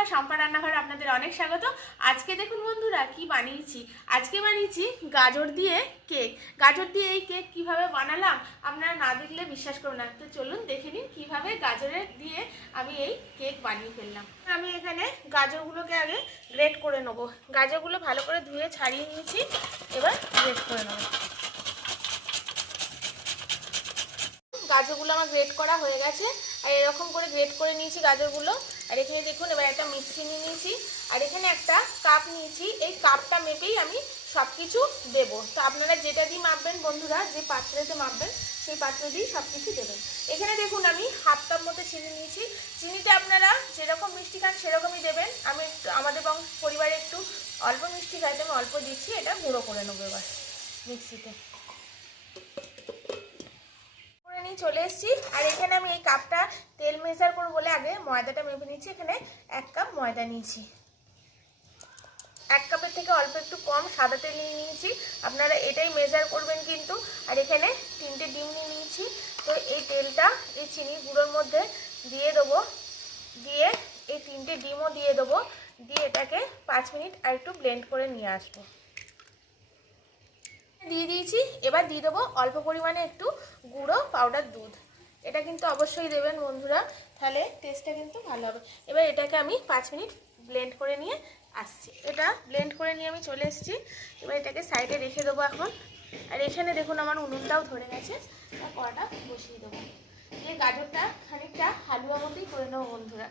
বন্ধুরা সম্পা রান্নাঘরে আপনাদের অনেক স্বাগত। আজকে দেখুন বন্ধুরা, কি বানিয়েছি? আজকে বানিয়েছি গাজর দিয়ে কেক। গাজর দিয়ে এই কেক কীভাবে বানালাম আপনারা না দেখলে বিশ্বাস করুন না। তো চলুন দেখে নিন কীভাবে গাজরের দিয়ে আমি এই কেক বানিয়ে ফেললাম। আমি এখানে গাজরগুলোকে আগে গ্রেট করে নেব। গাজরগুলো ভালো করে ধুয়ে ছাড়িয়ে নিয়েছি, এবার গ্রেট করে নেব। গাজরগুলো আমার গ্রেট করা হয়ে গেছে। আর এরকম করে গ্রেট করে নিয়েছি গাজরগুলো। আর এখানে দেখুন, এবার একটা মিক্সি নিয়ে নিয়েছি, আর এখানে একটা কাপ নিয়েছি। এই কাপটা মেপেই আমি সব কিছু দেবো। তো আপনারা যেটা দিয়ে মাপবেন বন্ধুরা, যে পাত্রেতে মাপবেন, সেই পাত্র দিয়েই সব কিছু দেবেন। এখানে দেখুন, আমি হাফ কাপ মতো চিনি নিয়েছি। চিনিতে আপনারা যেরকম মিষ্টি খান, সেরকমই দেবেন। আমি আমাদের পরিবারে একটু অল্প মিষ্টি খাইতে আমি অল্প দিচ্ছি, এটা গুঁড়ো করে নেব এবার মিক্সিতে করে নিয়ে চলে এসেছি। আর এখানে আমি এই কাপটা তেল মেজার করব বলে আগে ময়দাটা মেপে নিচ্ছি এখানে এক কাপ ময়দা নিয়েছি। এক কাপের থেকে অল্প একটু কম সাদা তেল নিয়ে নিয়েছি। আপনারা এটাই মেজার করবেন কিন্তু। আর এখানে তিনটে ডিম নিয়ে নিয়েছি। তো এই তেলটা, এই চিনি গুঁড়োর মধ্যে দিয়ে দেবো। দিয়ে এই তিনটে ডিমও দিয়ে দেবো। দিয়ে এটাকে পাঁচ মিনিট আর একটু ব্লেন্ড করে নিয়ে আসব। দিয়ে দিয়েছি। এবার দিয়ে দেবো অল্প পরিমাণে একটু গুঁড়ো পাউডার দুধ। এটা কিন্তু অবশ্যই দেবেন বন্ধুরা, তাহলে টেস্টটা কিন্তু ভালো হবে। এবার এটাকে আমি পাঁচ মিনিট ব্লেন্ড করে নিয়ে আসছি। এটা ব্লেন্ড করে নিয়ে আমি চলে এসেছি। এবার এটাকে সাইডে রেখে দেবো এখন। আর এখানে দেখুন আমার উনুনটাও ধরে গেছে। আর কড়াটা বসিয়ে দেবো। দিয়ে গাজরটা খানিকটা হালুয়া মতোই করে নেব বন্ধুরা।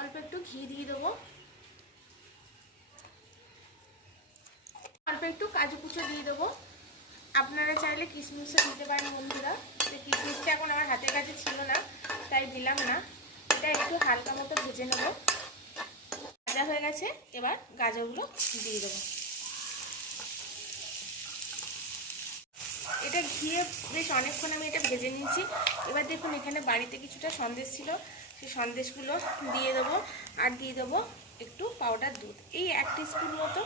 অল্প একটু ঘি দিয়ে দেবো। অল্প একটু কাজু কুচো দিয়ে দেবো। আপনারা চাইলে কিশমিশও দিতে পারেন বন্ধুরা। তো কিশমিশটা এখন আমার হাতের কাছে ছিল না, তাই দিলাম না। এটা একটু হালকা মতো ভেজে নেব। ভাজা হয়ে গেছে, এবার গাজরগুলো দিয়ে দেবো। এটা ঘিয়ে বেশ অনেকক্ষণ আমি এটা ভেজে নিয়েছি। এবার দেখুন, এখানে বাড়িতে কিছুটা সন্দেশ ছিল। সেই সন্দেশগুলো দিয়ে দেবো। আর দিয়ে দেবো একটু পাউডার দুধ। এই এক স্পুন মতো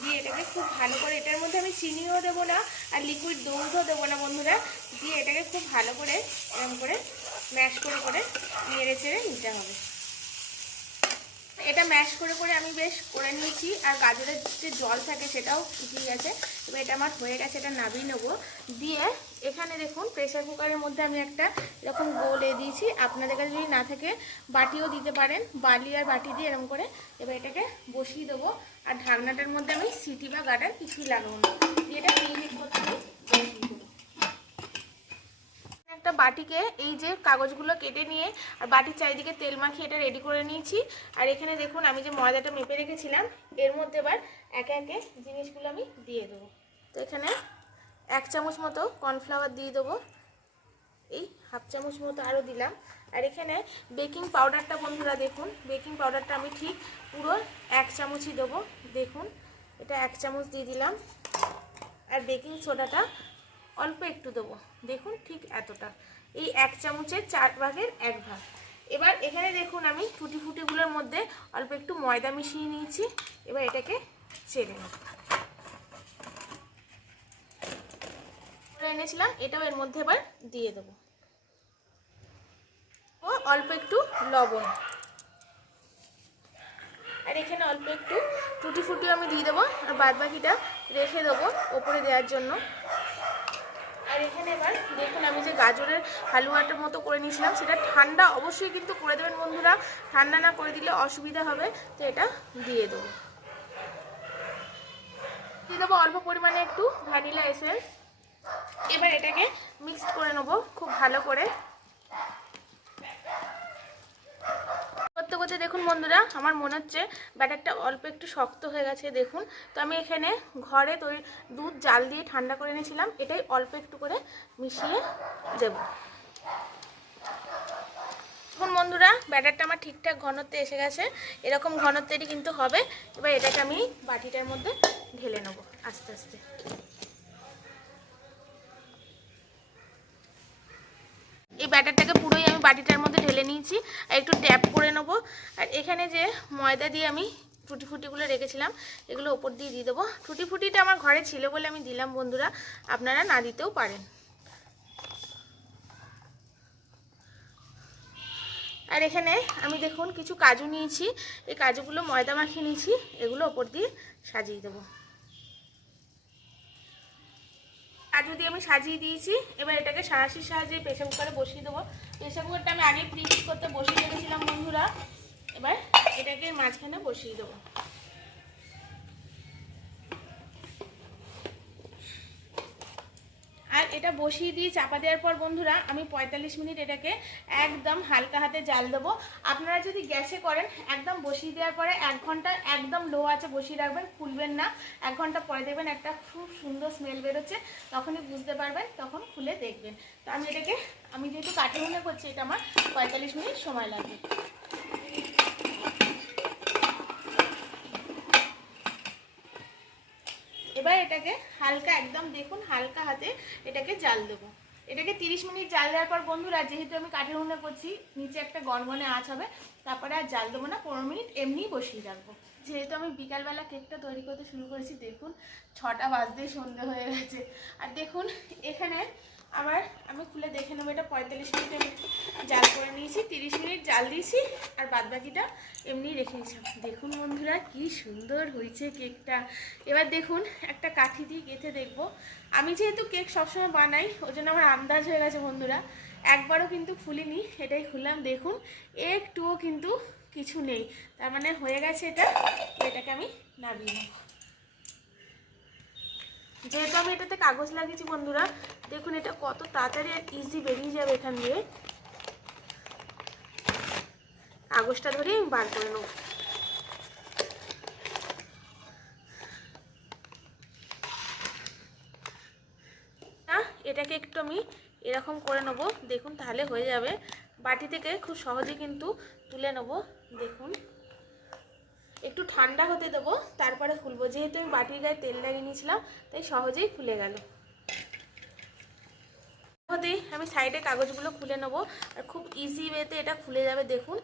দিয়ে এটাকে খুব ভালো করে, এটার মধ্যে আমি চিনিও দেবো না আর লিকুইড দুধও দেবো না বন্ধুরা, দিয়ে এটাকে খুব ভালো করে এরকম করে ম্যাশ করে করে নেড়ে চেড়ে নিতে হবে। এটা ম্যাশ করে করে আমি বেশ করে নিয়েছি আর গাজরের যে জল থাকে সেটাও শুকিয়ে গেছে, এবার এটা আমার হয়ে গেছে, এটা নাবিয়ে নেব। দিয়ে এখানে দেখুন প্রেসার কুকারের মধ্যে আমি একটা এরকম গোল দিয়েছি। আপনাদের কাছে যদি না থাকে, বাটিও দিতে পারেন। বালি আর বাটি দিয়ে এরকম করে এবার এটাকে বসিয়ে দেবো। আর ঢাকনাটার মধ্যে আমি সিটি বা গাটার কিছুই লাগাবো না। দিয়ে এটা প্রিহিট করতে একটা বাটিকে এই যে কাগজগুলো কেটে নিয়ে আর বাটির চারিদিকে তেল মাখিয়ে এটা রেডি করে নিয়েছি। আর এখানে দেখুন আমি যে ময়দাটা মেপে রেখেছিলাম, এর মধ্যে এবার একে একে জিনিসগুলো আমি দিয়ে দেবো। তো এখানে এক চামচ মতো কর্নফ্লাওয়ার দিয়ে দেবো। এই হাফ চামচ মতো আরও দিলাম। আর এখানে বেকিং পাউডারটা বন্ধুরা দেখুন, বেকিং পাউডারটা আমি ঠিক পুরো এক চামচই দেবো। দেখুন, এটা এক চামচ দিয়ে দিলাম। আর বেকিং সোডাটা অল্প একটু দেবো। দেখুন ঠিক এতটা। এই এক চামচের চার ভাগের এক ভাগ। এবার এখানে দেখুন আমি ফুটি ফুটিগুলোর মধ্যে অল্প একটু ময়দা মিশিয়ে নিয়েছি। এবার এটাকে চেড়ে নেব এনেছিলাম, এটাও এর মধ্যে এবার দিয়ে দেবো। ও, অল্প একটু লবণ। আর এখানে অল্প একটু টুটি ফুটি আমি দিয়ে দেবো, আর বাদ বাকিটা রেখে দেবো ওপরে দেওয়ার জন্য। আর এখানে এবার দেখুন, আমি যে গাজরের হালুয়াটার মতো করে নিয়েছিলাম, সেটা ঠান্ডা অবশ্যই কিন্তু করে দেবেন বন্ধুরা। ঠান্ডা না করে দিলে অসুবিধা হবে, তো এটা দিয়ে দেবো। দিয়ে দেবো অল্প পরিমাণে একটু ভ্যানিলা এসেন্স। এবার এটাকে মিক্সড করে নেব, খুব ভালো করে। করতে করতে দেখুন বন্ধুরা, আমার মনে হচ্ছে ব্যাটারটা অল্প একটু শক্ত হয়ে গেছে, দেখুন। তো আমি এখানে ঘরে তৈরি দুধ জাল দিয়ে ঠান্ডা করে নিয়েছিলাম, এটাই অল্প একটু করে মিশিয়ে দেব। এখন বন্ধুরা, ব্যাটারটা আমার ঠিকঠাক ঘনত্বে এসে গেছে, এরকম ঘনত্বেরই কিন্তু হবে। এবার এটাকে আমি বাটিটার মধ্যে ঢেলে নেব, আস্তে আস্তে। ব্যাটারটাকে পুরোই আমি বাটিটার মধ্যে ঢেলে নিয়েছি আর একটু ট্যাপ করে নেব। আর এখানে যে ময়দা দিয়ে আমি টুটি ফুটিগুলো রেখেছিলাম, এগুলো ওপর দিয়ে দিয়ে দেবো। টুটি ফুটিটা আমার ঘরে ছিল বলে আমি দিলাম, বন্ধুরা। আপনারা না দিতেও পারেন। আর এখানে আমি দেখুন কিছু কাজু নিয়েছি, এই কাজুগুলো ময়দা মাখিয়ে নিয়েছি, এগুলো ওপর দিয়ে সাজিয়ে দেবো। কাজু দিয়ে আমি সাজিয়ে দিয়েছি, এবার এটাকে সারাশির সাহায্যে প্রেশার কুকারে বসিয়ে দেবো। প্রেশার কুকারটা আমি আগে প্রিহিট করতে বসিয়ে রেখেছিলাম বন্ধুরা। এবার এটাকে মাঝখানে বসিয়ে দেবো। এটা বসিয়ে দিয়ে চাপা দেওয়ার পর বন্ধুরা, আমি পঁয়তাল্লিশ মিনিট এটাকে একদম হালকা হাতে জাল দেবো। আপনারা যদি গ্যাসে করেন, একদম বসিয়ে দেওয়ার পরে এক ঘণ্টা একদম লো আছে বসিয়ে রাখবেন, খুলবেন না। এক ঘণ্টা পরে দেখবেন একটা খুব সুন্দর স্মেল বেরোচ্ছে। তখনই বুঝতে পারবেন, তখন খুলে দেখবেন। তো আমি এটাকে, আমি যেহেতু কাঠে মনে করছি, এটা আমার পঁয়তাল্লিশ মিনিট সময় লাগবে। এটাকে হালকা একদম দেখুন, হালকা হাতে এটাকে জাল দেবো। এটাকে তিরিশ মিনিট জাল দেওয়ার পর বন্ধুরা, যেহেতু আমি কাঠের উনুনে করছি, নিচে একটা গনগনে আঁচ হবে, তারপরে আর জাল দেবো না, পনেরো মিনিট এমনিই বসিয়ে রাখব। যেহেতু আমি বিকালবেলা কেকটা তৈরি করতে শুরু করেছি, দেখুন, ছটা বাজতেই সন্ধে হয়ে গেছে। আর দেখুন, এখানে আবার আমি খুলে দেখে নেব, এটা পঁয়তাল্লিশ মিনিট আমি জাল করে নিয়েছি, তিরিশ মিনিট জাল দিয়েছি, আর বাদ বাকিটা এমনি রেখে দিয়েছিলাম দেখুন বন্ধুরা, কি সুন্দর হয়েছে কেকটা। এবার দেখুন, একটা কাঠি দিয়ে গেঁথে দেখব। আমি যেহেতু কেক সবসময় বানাই, ওই জন্য আমার আন্দাজ হয়ে গেছে বন্ধুরা। একবারও কিন্তু খুলিনি, এটাই খুললাম। দেখুন, একটুও কিন্তু কিছু নেই। তার মানে হয়ে গেছে এটা, এটাকে আমি নামিয়ে নেব। যেহেতু আমি এটাতে কাগজ লাগিয়েছি বন্ধুরা, দেখুন এটা কত তাড়াতাড়ি আর ইজি বেরিয়ে যাবে এখান দিয়ে। কাগজটা ধরেই আমি বার করে নেব। এটাকে একটু আমি এরকম করে নেব, দেখুন তাহলে হয়ে যাবে। বাটি থেকে খুব সহজে কিন্তু তুলে নেব, দেখুন। একটু ঠান্ডা হতে দেবো, তারপরে খুলবো যেহেতু আমি বাটির গায়ে তেল লাগিয়ে নিয়েছিলাম, তাই সহজেই খুলে গেল। হতেই আমি সাইডে কাগজগুলো খুলে নেব, আর খুব ইজি ওয়েতে এটা খুলে যাবে, দেখুন।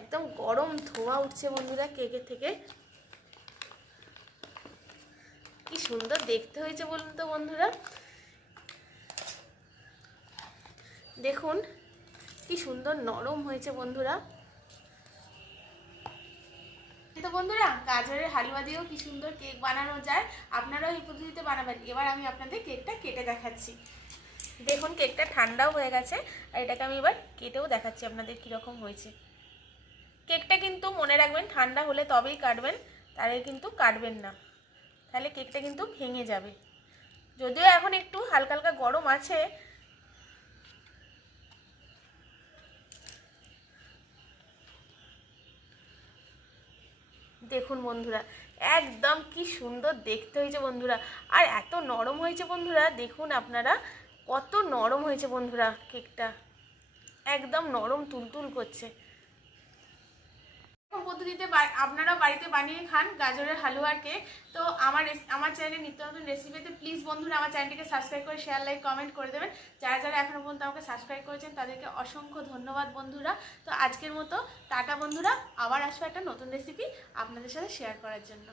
একদম গরম ধোঁয়া উঠছে বন্ধুরা কেকের থেকে। কি সুন্দর দেখতে হয়েছে বলুন তো বন্ধুরা। দেখুন, কি সুন্দর নরম হয়েছে বন্ধুরা। তো বন্ধুরা, গাজরের হালুয়া দিয়েও কি সুন্দর কেক বানানো যায়। আপনারাও এই পদ্ধতিতে বানাবেন। এবার আমি আপনাদের কেকটা কেটে দেখাচ্ছি। দেখুন কেকটা ঠান্ডাও হয়ে গেছে। আর এটাকে আমি এবার কেটেও দেখাচ্ছি আপনাদের কীরকম হয়েছে। কেকটা কিন্তু মনে রাখবেন, ঠান্ডা হলে তবেই কাটবেন, তাহলে কিন্তু কাটবেন না। তাহলে কেকটা কিন্তু ভেঙে যাবে। যদিও এখন একটু হালকা হালকা গরম আছে দেখুন বন্ধুরা, একদম কি সুন্দর দেখতে হয়েছে বন্ধুরা। আর এত নরম হয়েছে বন্ধুরা, দেখুন আপনারা, কত নরম হয়েছে বন্ধুরা কেকটা একদম নরম তুলতুল করছে। এরকম পদ্ধতিতে আপনারা বাড়িতে বানিয়ে খান গাজরের হালুয়ার কেক তো আমার আমার চ্যানেলে নিত্য নতুন রেসিপিতে প্লিজ বন্ধুরা আমার চ্যানেলটিকে সাবস্ক্রাইব করে শেয়ার লাইক কমেন্ট করে দেবেন। যারা যারা এখনও পর্যন্ত আমাকে সাবস্ক্রাইব করেছেন, তাদেরকে অসংখ্য ধন্যবাদ বন্ধুরা। তো আজকের মতো, টাটা বন্ধুরা। আবার আসবে একটা নতুন রেসিপি আপনাদের সাথে শেয়ার করার জন্য।